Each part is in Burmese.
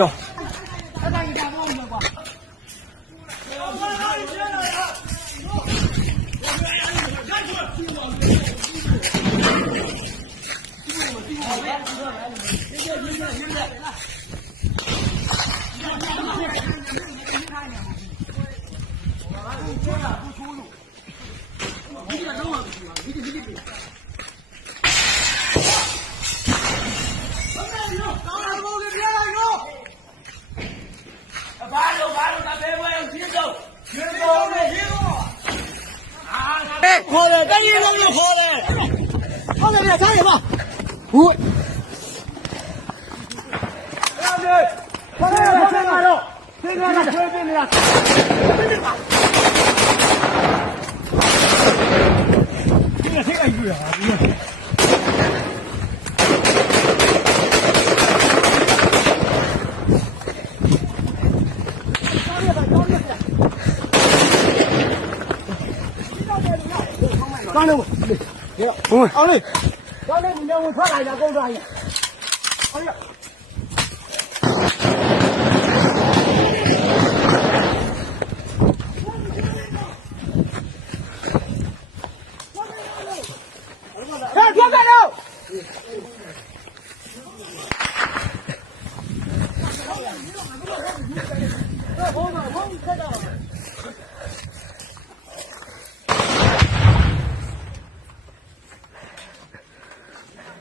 နော် ခေါ်တယ်တကြီးလုံးလို့ခေါ်တယ်ဟုတ်တယ်ဗျာထားရပါဟုတ်ရတယ်ခေါ်တယ်ဆက်လာတော့သိကြတာဆွဲပြနေတာဒီကထိတ်လိုက်ကြည့်ရပါဒီကောင်းတယ်ဟုတ်အောင်လေကောင်းတယ်ဒီတော့ထွက်လာကြကုန်သွားရင်ဟုတ်ရဟဲ့ထွက်ကြတော့ဟိုမှာဟိုထွက်တော့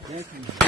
Yes.